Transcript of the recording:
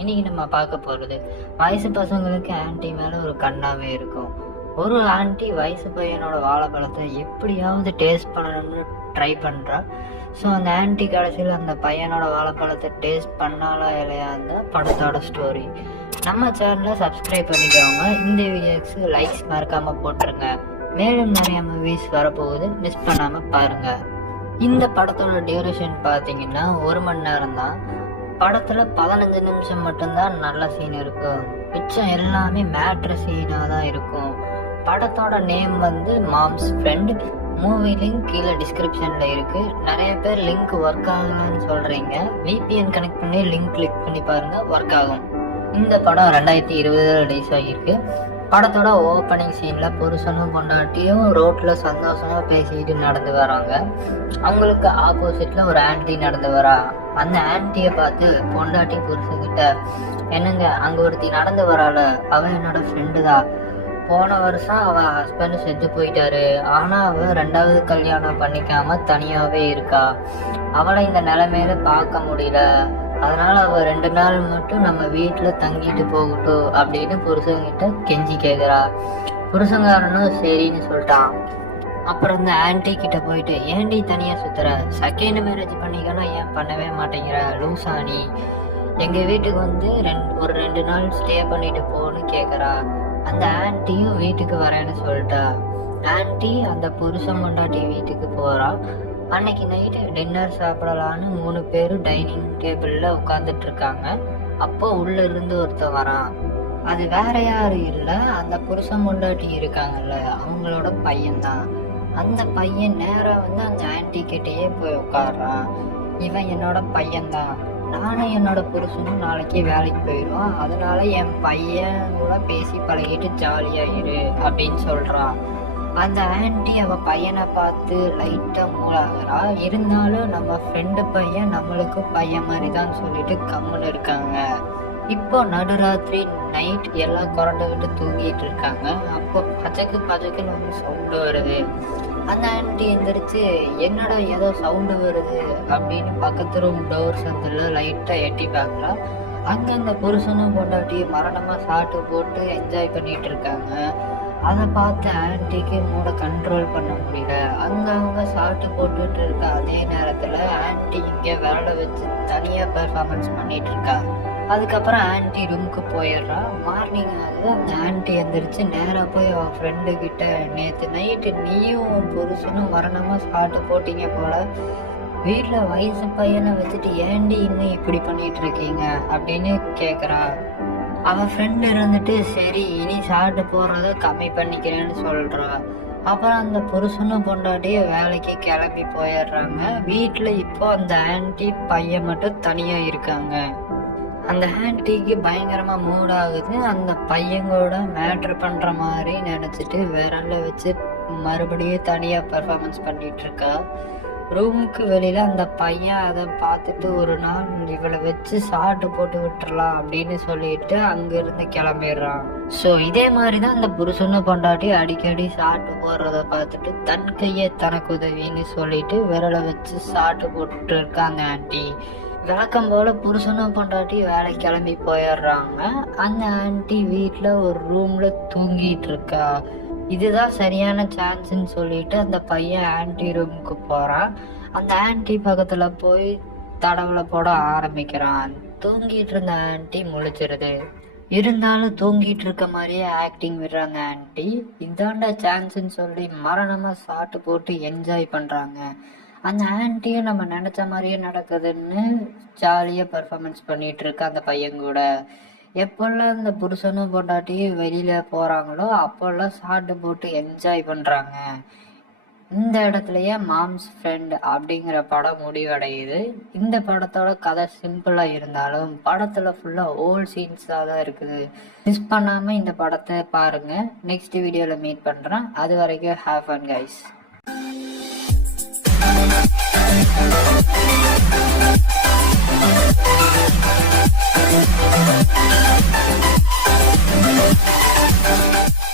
இன்னைக்கு நம்ம பார்க்க போகிறது வயசு பசங்களுக்கு ஆன்ட்டி மேலே ஒரு கண்ணாவே இருக்கும். ஒரு ஆன்ட்டி வயசு பையனோட வாழைப்பழத்தை எப்படியாவது டேஸ்ட் பண்ணணும்னு ட்ரை பண்ணுறா. ஸோ அந்த ஆன்ட்டி கடைசியில் அந்த பையனோட வாழைப்பழத்தை டேஸ்ட் பண்ணாலா இல்லையா இருந்தால் படத்தோட ஸ்டோரி. நம்ம சேனலை சப்ஸ்கிரைப் பண்ணிக்கோங்க. இந்த வீடியோக்கு லைக்ஸ் மறக்காமல் போட்டுருங்க. மேலும் நிறைய மூவிஸ் வரப்போகுது, மிஸ் பண்ணாமல் பாருங்கள். இந்த படத்தோட டியூரேஷன் பார்த்தீங்கன்னா 1 மணி நேரம் தான். படத்தில் 15 நிமிஷம் மட்டும்தான் நல்ல சீன் இருக்கும். மிச்சம் எல்லாமே மேட்ரு சீனாக தான் இருக்கும். படத்தோட நேம் வந்து மாம்ஸ் ஃப்ரெண்ட். மூவி லிங்க் கீழே டிஸ்கிரிப்ஷனில் இருக்குது. நிறைய பேர் லிங்க் ஒர்க் ஆகலன்னு சொல்கிறீங்க. VPN கனெக்ட் பண்ணி லிங்க் கிளிக் பண்ணி பாருங்கள், ஒர்க் ஆகும். இந்த படம் 2020 ரிலீஸ் ஆகியிருக்கு. படத்தோட ஓப்பனிங் சீனில் புருஷனும் பொண்டாட்டியும் ரோட்டில் சந்தோஷமாக பேசிக்கிட்டு நடந்து வராங்க. அவங்களுக்கு ஆப்போசிட்டில் ஒரு ஆன்ட்டி நடந்து வரா. அந்த ஆன்ட்டியை பார்த்து பொண்டாட்டி புருஷன்கிட்ட, என்னங்க அங்கே ஒருத்தி நடந்து வரால, அவன் என்னோட ஃப்ரெண்டு தான். போன வருஷம் அவன் ஹஸ்பண்ட் செத்து போயிட்டாரு. ஆனால் அவள் 2வது கல்யாணம் பண்ணிக்காம தனியாகவே இருக்கா. அவளை இந்த நிலைமையில பார்க்க முடியல. அதனால அவள் 2 நாள் மட்டும் நம்ம வீட்டில் தங்கிட்டு போகட்டும் அப்படின்னு புருஷங்கிட்ட கெஞ்சி கேட்குறா. புருஷங்காரனும் சரின்னு சொல்லிட்டான். அப்புறம் இந்த ஆன்ட்டி கிட்ட போயிட்டு, ஏன்டி தனியாக சுற்றுற, செகண்ட் மேரேஜ் பண்ணிக்கலாம் ஏன் பண்ணவே மாட்டேங்கிற, லூசானி, எங்கள் வீட்டுக்கு வந்து ஒரு 2 நாள் ஸ்டே பண்ணிட்டு போன்னு கேட்குறா. அந்த ஆன்ட்டியும் வீட்டுக்கு வரேன்னு சொல்லிட்டா. ஆன்ட்டி அந்த புருஷன் பொண்டாட்டி வீட்டுக்கு போகிறா. அன்னைக்கு நைட்டு டின்னர் சாப்பிடலான்னு 3 பேரும் டைனிங் டேபிளில் உட்காந்துட்டு இருக்காங்க. அப்போ உள்ள இருந்து ஒருத்தன் வரான். அது வேற யாரும் இல்லை, அந்த புருஷன் பொண்டாட்டி இருக்காங்கல்ல, அவங்களோட பையன்தான். அந்த பையன் நேராக வந்து அந்த ஆன்ட்டி கிட்டேயே போய் உட்காடுறான். இவன் என்னோட பையன்தான், நானும் என்னோட புருஷனும் நாளைக்கு வேலைக்கு போயிடுவோம், அதனால என் பையன் கூட பேசி பழகிட்டு ஜாலியாயிரு அப்படின்னு சொல்கிறான். அந்த ஆன்ட்டி அவள் பையனை பார்த்து லைட்டாக மூளாகிறா. இருந்தாலும் நம்ம ஃப்ரெண்டு பையன் நம்மளுக்கு பையன் மாதிரி தான் சொல்லிட்டு கம்முன்னு இருக்காங்க. இப்போ நடுராத்திரி நைட் எல்லாம் குரண்டுக்கிட்டு தூங்கிட்டு இருக்காங்க. அப்போ பஜக்குன்னு ஒரு சவுண்டு வருது. அந்த ஆன்ட்டி எந்திரிச்சு, என்னடா ஏதோ சவுண்டு வருது அப்படின்னு பக்கத்து ரூம் டோர் சந்தில் லைட்டாக எட்டி பார்க்கலாம். அங்கே அந்த புருஷனும் பொண்டாட்டி மரணமாக சாட்டு போட்டு என்ஜாய் பண்ணிட்டு இருக்காங்க. அதை பார்த்து ஆன்ட்டிக்கு மூட கண்ட்ரோல் பண்ண முடியல. அங்கே அவங்க சாட்டு போட்டுட்டு இருக்க அதே நேரத்தில் ஆன்ட்டி இங்கே வேலை வச்சு தனியாக பெர்ஃபார்மன்ஸ் பண்ணிட்டு இருக்கா. அதுக்கப்புறம் ஆன்ட்டி ரூமுக்கு போயிடுறா. மார்னிங் ஆகுது. அந்த ஆன்ட்டி எந்திரிச்சு நேராக போய் அவன் ஃப்ரெண்டு கிட்ட, நேற்று நைட்டு நீயும் புருஷனும் மரணமாக சாட்டு போட்டீங்க போல, வீட்டில் வயசு பையனை வச்சுட்டு ஏன்டி இன்னும் இப்படி பண்ணிட்டு இருக்கீங்க அப்படின்னு கேட்குறா. அவன் ஃப்ரெண்டு இருந்துட்டு, சரி இனி சாப்பிட்டு போகிறத கம்மி பண்ணிக்கிறேன்னு சொல்கிறா. அப்புறம் அந்த புருஷனும் பொண்டாட்டியே வேலைக்கு கிளம்பி போயிடுறாங்க. வீட்டில் இப்போ அந்த ஆன்ட்டி பையன் மட்டும் தனியாக இருக்காங்க. அந்த ஆன்ட்டிக்கு பயங்கரமாக மூட் ஆகுது. அந்த பையங்களோட மேட்ரு பண்ணுற மாதிரி நினச்சிட்டு விரல வச்சு மறுபடியும் தனியாக பர்ஃபார்மன்ஸ் பண்ணிகிட்டு இருக்கா. ரூமுக்கு வெளியில் அந்த பையன் அதை பார்த்துட்டு, ஒரு நாள் இவளை வச்சு சாட்டு போட்டு விட்டுறலாம் அப்படின்னு சொல்லிட்டு அங்கேருந்து கிளம்பிடுறான். ஸோ இதே மாதிரி தான் அந்த புருஷனும் பொண்டாட்டி அடிக்கடி சாட்டு போடுறத பார்த்துட்டு தன் கையை தனக்கு உதவின்னு சொல்லிட்டு விரலை வச்சு சாட்டு போட்டுட்டு இருக்கா அந்த ஆன்ட்டி. வழக்கம் போல் புருஷனும் பொண்டாட்டி வேலை கிளம்பி போயிடுறாங்க. அந்த ஆன்ட்டி வீட்டில் ஒரு ரூமில் தூங்கிட்டு இருக்கா. இதுதான் சரியான சான்ஸ்ன்னு சொல்லிட்டு அந்த பையன் ஆன்ட்டி ரூமுக்கு போகிறான். அந்த ஆன்ட்டி பக்கத்தில் போய் தடவலை போட ஆரம்பிக்கிறான். தூங்கிட்டு இருந்த ஆன்ட்டி முழிச்சிருது. இருந்தாலும் தூங்கிட்டு இருக்க மாதிரியே ஆக்டிங் விடுறாங்க ஆன்ட்டி. இதாண்டா சான்ஸ்ன்னு சொல்லி மரணமாக சாட்டு போட்டு என்ஜாய் பண்ணுறாங்க. அந்த ஆன்ட்டியும் நம்ம நினச்ச மாதிரியே நடக்குதுன்னு ஜாலியாக பர்ஃபார்மன்ஸ் பண்ணிகிட்டு இருக்க அந்த பையன் கூட. எப்போல்லாம் இந்த புருஷனும் பொண்டாட்டியும் வெளியில் போகிறாங்களோ அப்போல்லாம் சாட்டு போட்டு என்ஜாய் பண்ணுறாங்க. இந்த இடத்துலையே மாம்ஸ் ஃப்ரெண்ட் அப்படிங்கிற படம் முடிவடையுது. இந்த படத்தோட கதை சிம்பிளாக இருந்தாலும் படத்தில் ஃபுல்லாக ஓல்ட் சீன்ஸாக தான் இருக்குது. மிஸ் பண்ணாமல் இந்த படத்தை பாருங்கள். நெக்ஸ்ட் வீடியோவில் மீட் பண்ணுறேன். அது வரைக்கும் have fun guys. We'll be right back.